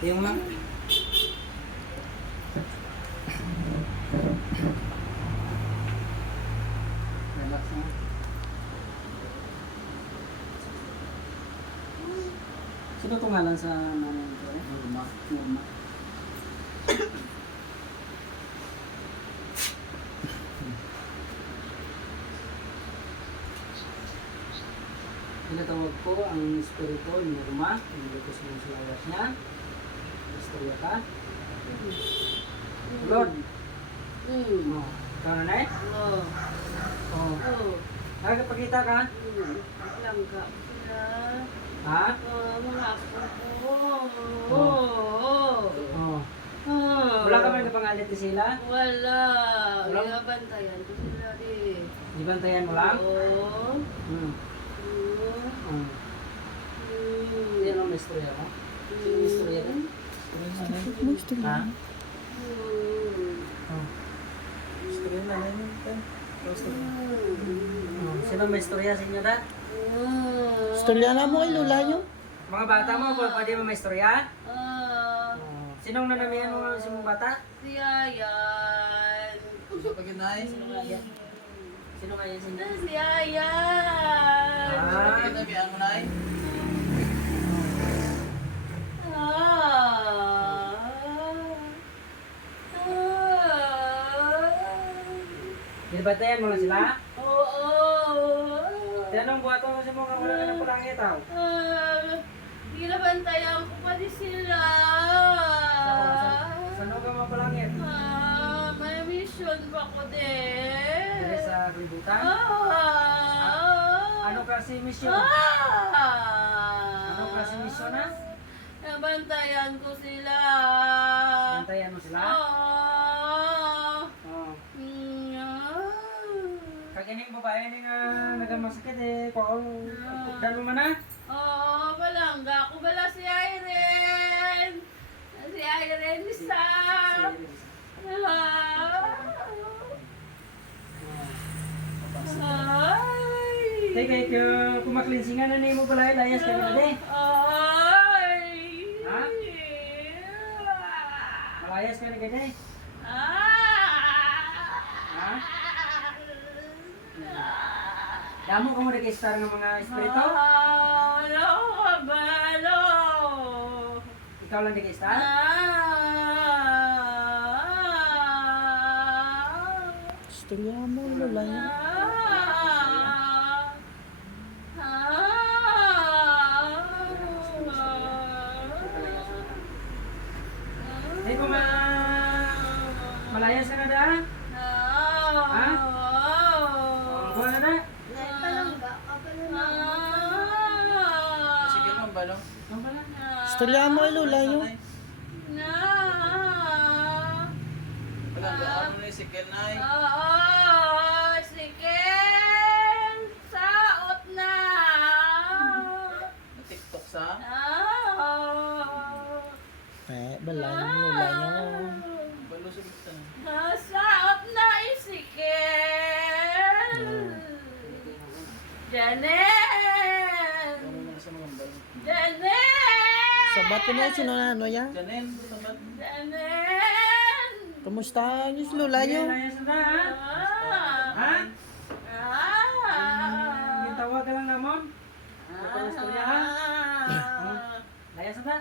Yung lang. Relax na. Sino tungalan sa nanay nito? Norma. Norma. Tinatawag ko ang espiritu ni Norma. Inilutos mo sa lawas niya. Istorya ka. Lord. Oh. Ikaw na eh? Oo. Oh. Oo. Nakakapagkita ka? Lang ka sila. Ha? Mga apo ko. Oh. Wala ka man kapangalit ni sila? Wala. Wala? Binabantayan ko sila eh. Ibantayan mo lang? Oo. Yan ang istorya mo? Sino ang istorya ka? Ha? Istorya na lang yun. Sino may istorya sa inyo, dad? Istorya na mo kay Lola nyo? Mga bata mo, pwede mo may istorya? Ah, Sinong nanamihan mo sa mga bata? si Ayan. Sino nga yan? Sino nga yan sa inyo? Si Ayan. Binibatayan mo lang sila? Oo. Tinanong buhato mo sa mga wala ka ng palangit, tao. Binabantayan ko pa din sila. Saan ka mga palangit? May mission pa ko din. Dili sa kalibutan? Ano kasi mission? Ano kasi mission na? Nabantayan ko sila. Bantayan mo sila? Oh. Kagining babae ni nga nagamasakit eh. Dan mo man na? Oo, balangga ko bala si Irene. Si Irene isa. Ay. Teka, kumaklinsingan na ni mo pala layas ka na din. Ay. Ha? Malayas ka na ganyan. Ha? Damo ka mo nag-star ng mga espiritu? Ano ka ba? Ano? Ikaw lang nag-star? Istorya mo, Lola nyo. Hindi ko malayas ka na da? Ha? Buwan na na? Sige lang ba, no? Ano pala? Istorya mo kay Lola nyo. Wala, ano na yung sikil na eh. Sige! Saot na! TikTok sa? Balay mo, Lola nyo. Balusog ito na. Nasaot na isikel! Janen! Ano na sa mga balo? Janen! Sabat ko na yung sinunano yan. Janen, sabat. Janen! Kamusta yung Lola nyo? Layas na da, ha? Yung tawag ka lang namon? Ito ang istorya, ha? Layas na da?